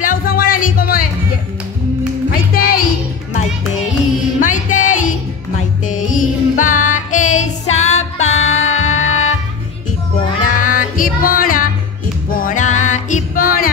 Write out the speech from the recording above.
Aplauso en guaraní, ¿cómo es? Maitei, maitei, maitei, maitei, ba, ella, ipona, ipona, ipona, ipona.